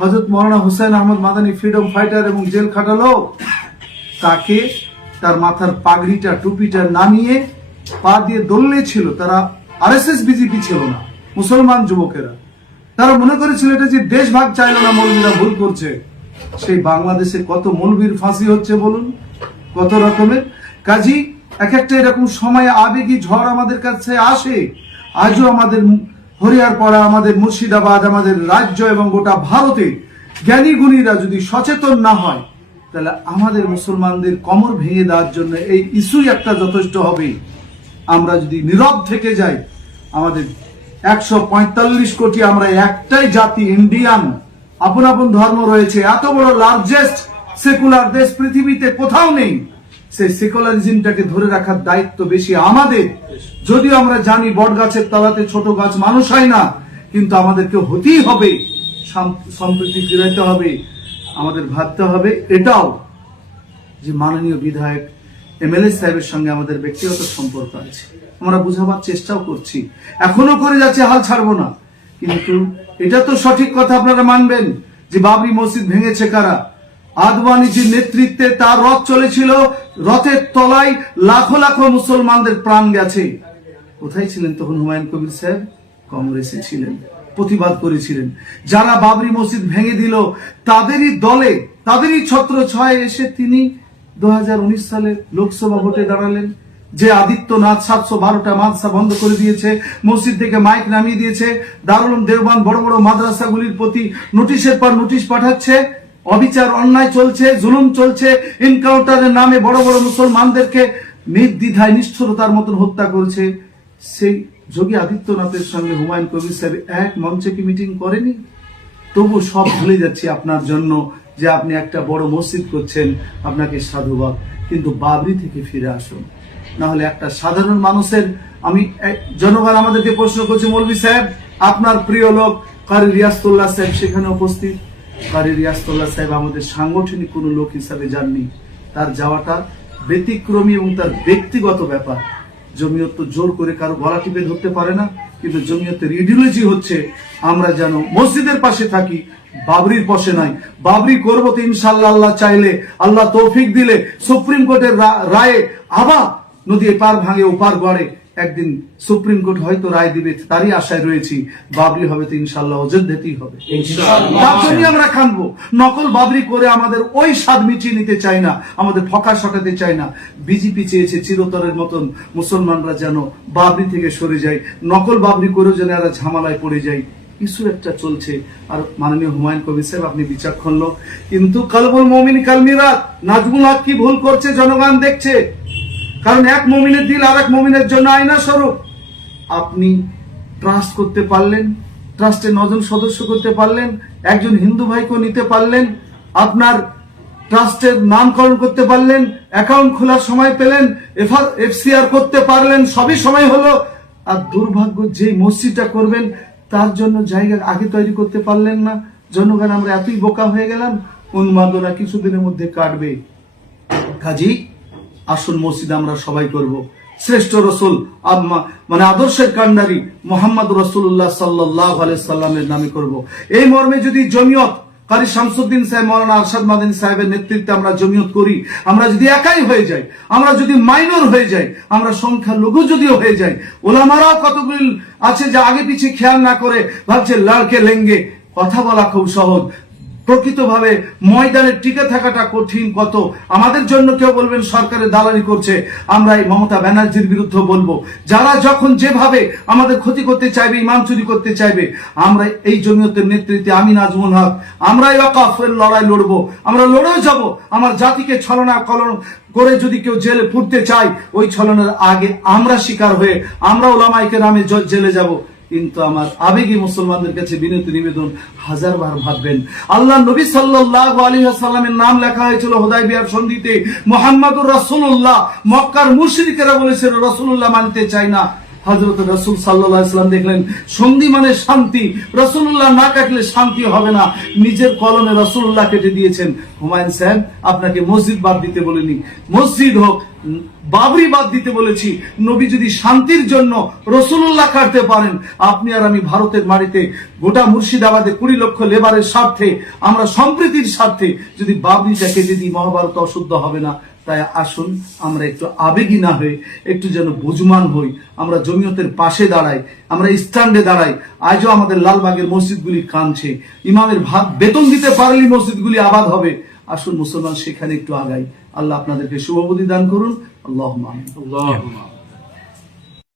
Hazrat Maulana Hussain Ahmad Madani freedom fighter এবং jail খাটালো, তাকে তার মাথার পাগড়িটা টুপিটা নামিয়ে পা দিয়ে দোললে ছিল। তারা আরএসএস বিজেপি ছিল না, মুসলমান যুবকেরা। তারা মনে করেছিল এটা যে দেশ ভাগ চাইল না, মৌলবীরা ভুল করছে। সেই বাংলাদেশে কত মৌলবীর ফাঁসি হচ্ছে বলুন, কত রকমের। কাজী এক একটা এরকম সময় আবেগী ঝড় আমাদের কাছে আসে। আজও আমাদের হরিয়ারপাড়া, আমাদের মুর্শিদাবাদ, আমাদের রাজ্য এবং গোটা ভারতে জ্ঞানী গুণীরা যদি সচেতন না হয়, তাহলে আমাদের মুসলমানদের কোমর ভেঙে দেওয়ার জন্য এই ইস্যুই একটা যথেষ্ট হবে। আমরা যদি নীরব থেকে যাই, আমাদের 145 কোটি, আমরা একটাই জাতি, ইন্ডিয়ান, আপন আপন ধর্ম রয়েছে। এত বড় লার্জেস্ট সেকুলার দেশ পৃথিবীতে কোথাও নেই। সেই সেকুলারিজমটাকে ধরে রাখার দায়িত্ব বেশি আমাদের। যদিও আমরা জানি বট গাছের তলাতে ছোট গাছ মানুষ হয় না, কিন্তু আমাদেরকে হতেই হবে, সম্প্রীতি ফিরাইতে হবে। আমাদের ভাবতে হবে এটাও যে মাননীয় বিধায়ক এমএলএ সাহেবের সঙ্গে আমাদের ব্যক্তিগত সম্পর্ক আছে, আমরা বুঝাবার চেষ্টাও করছি, এখনো করে যাচ্ছে, হাল ছাড়বো না। কিন্তু এটা তো সঠিক কথা, আপনারা মানবেন যে বাবরি মসজিদ ভেঙেছে কারা? আদওয়ানিজির নেতৃত্বে তার রথ চলেছিল, রথের তলায় লাখো লাখো মুসলমানদের প্রাণ গেছে। কোথায় ছিলেন তখন হুমায়ুন কবির সাহেব? কংগ্রেসে ছিলেন, প্রতিবাদ করেছিলেন। যারা বাবরি মসজিদ ভেঙে দিল, তাদেরই দলে, তাদেরই ছত্রছায়ায় এসে তিনি 2019 সালে লোকসভা ভোটে দাঁড়ালেন। যে আদিত্যনাথ 712টা মাদ্রাসা বন্ধ করে দিয়েছে, মসজিদ থেকে মাইক নামিয়ে দিয়েছে, দারুল উলুম দেওবান বড় বড় মাদ্রাসাগুলির প্রতি নোটিশের পর নোটিশ পাঠাচ্ছে, অবিচার অন্যায় চলছে, জুলুম চলছে, এনকাউন্টারের নামে বড় বড় মুসলমানদেরকে নির্দ্বিধায় নিষ্ঠুরতার মতন হত্যা করছে। সেই যোগী আদিত্যনাথের সঙ্গে হুমায়ুন কবির সাহেব এক মঞ্চে কি মিটিং করেনি? তবু সব ভুলে যাচ্ছি আপনার জন্য, যে আপনি একটা বড় মসজিদ করছেন, আপনাকে সাধুবাদ। কিন্তু বাবরি থেকে ফিরে আসুন, না হলে একটা সাধারণ মানুষের, আমি জনগণ আমাদেরকে প্রশ্ন করছে, মৌলভী সাহেব আপনার প্রিয় লোক কারি রিয়াজতুল্লাহ সাহেব সেখানে উপস্থিত। কারি রিয়াজতুল্লাহ সাহেব আমাদের সাংগঠনিক কোনো লোক হিসাবে যাননি, তার যাওয়াটা ব্যতিক্রমী এবং তার ব্যক্তিগত ব্যাপার। জমিয়ত তো জোর করে কারো গলা টিপে ধরতে পারে না, কিন্তু জমিয়তের ইডিওলজি হচ্ছে আমরা যেন মসজিদের পাশে থাকি, বাবরির পাশে নাই। বাবরি করবো তো ইনশাআল্লাহ, আল্লাহ চাইলে, আল্লাহ তৌফিক দিলে, সুপ্রিম কোর্টের রায়ে আবার নদী এপার ভাঙে ওপার গড়ে, একদিন সুপ্রিম কোর্ট হয়তো রায় দিবে, তারই আশায় রয়েছি। বাবরি হবে তো ইনশাআল্লাহ অযোধ্যাতেই হবে, তার জন্য আমরা কাঁদবো। নকল বাবরি করে আমাদের ওই স্বাদ মিটিয়ে নিতে চাই না, আমাদের ফকা সটাতে চাই না। বিজেপি চেয়েছে চিরতরের মতন মুসলমানরা যেন বাবরি থেকে সরে যায়, নকল বাবরি করেও যেন এরা ঝামেলায় পড়ে যায়। কিছু একটা চলছে। আর মাননীয় হুমায়ুন কবির সাহেব আপনি বিচক্ষণ লোক, কিন্তু কলবুল মুমিন কালমিরাত, নাজমুল হক কি ভুল করছে জনগণ দেখছে। কারণ এক মুমিনের দিল আর এক মুমিনের জন্য আয়না স্বরূপ। আপনি ট্রাস্ট করতে পারলেন, ট্রাস্টে 9 জন সদস্য করতে পারলেন, একজন হিন্দু ভাইকেও নিতে পারলেন, আপনার ট্রাস্টের নামকরণ করতে পারলেন, অ্যাকাউন্ট খোলার সময় পেলেন, এফসিআর করতে পারলেন, সবই সময় হলো। আর দুর্ভাগ্য যে মসজিদটা করবেন তার জন্য জায়গা আগে তৈরি করতে পারলেন না। জনগণ আমরা এতই বোকা হয়ে গেলাম, উন্মাদনা কিছুদিনের মধ্যে কাটবে। কাজী আসল মসজিদ আমরা সবাই করব। শ্রেষ্ঠ রসুল মানে আদর্শের কান্ডারি মোহাম্মদ রাসূলুল্লাহ সাল্লাল্লাহু আলাইহি সাল্লামের নামে করব। এই মর্মে যদি জমিয়ত কারি শামসুদ্দিন সাহেব, মাওলানা আরশাদ মাদানী সাহেবের নেতৃত্বে আমরা জমিয়ত করি, আমরা যদি একাই হয়ে যাই, আমরা যদি মাইনর হয়ে যাই, আমরা সংখ্যা লঘু যদিও হয়ে যাই, ওলামারাও কতগুলি আছে যে আগে পিছিয়ে খেয়াল না করে ভাবছে লড়কে লেঙ্গে। কথা বলা খুব সহজ, প্রকৃতভাবে ময়দানে টিকে থাকাটা কঠিন। কত আমাদের জন্য কেউ বলবেন সরকারের দালালি করছে, আমরা এই মমতা ব্যানার্জির বিরুদ্ধে বলবো। যারা যখন যেভাবে আমাদের ক্ষতি করতে চাইবে, ইমান চুরি করতে চাইবে, আমরা এই জমিয়তের নেতৃত্বে আমি নাজমুল হক, আমরা এই ওয়াকফের লড়াই লড়বো, আমরা লড়েও যাব। আমার জাতিকে ছলনা করে যদি কেউ জেলে পুড়তে চায়, ওই ছলনার আগে আমরা শিকার হয়ে আমরা ওলামায়ে কেরামে জেলে যাব। কিন্তু আমার আবেগী মুসলমানদের কাছে বিনীত নিবেদন, 1000 বার ভাববেন। আল্লাহ নবী সাল্লাল্লাহু আলাইহি ওয়াসাল্লামের নাম লেখা হয়েছিল হুদায়বিয়ার সন্ধিতে মুহাম্মাদুর রাসূলুল্লাহ। মক্কার মুশরিকেরা বলেছিল রাসূলুল্লাহ মানতে চাই না। হযরত রাসূল সাল্লাল্লাহু আলাইহি ওয়াসাল্লাম দেখলেন সন্ধি মানে শান্তি, রাসূলুল্লাহ না কাটলে শান্তি হবে না, নিজের কলমে রাসূলুল্লাহ কেটে দিয়েছেন। হুমায়ুন সাহেব, আপনাকে মসজিদ বাদ দিতে বলিনি, মসজিদ হোক বাবরি বাদ দিতে বলেছি। নবী যদি শান্তির জন্য রাসূলুল্লাহ কাটতে পারেন, আপনি আর আমি ভারতের মাটিতে গোটা মুর্শিদাবাদে 20 লক্ষ লেবারের স্বার্থে, আমরা সম্প্রীতির স্বার্থে যদি বাবরিটা কেটে দিই, মহাভারত অশুদ্ধ হবে না। তাই আসুন আমরা একটু আবেগী না হয়ে একটু যেন বুঝমান হই, আমরা জমিয়তের পাশে দাঁড়াই, আমরা স্ট্যান্ডে দাঁড়াই। আজও আমাদের লালবাগের মসজিদগুলি কাঁদছে, ইমামের বেতন দিতে পারলেই মসজিদগুলি আবাদ হবে। আসুন মুসলমান সেখানে একটু আগাই। আল্লাহ আপনাদেরকে শুভবুদ্ধি দান করুন। আল্লাহুম্মা আমিন।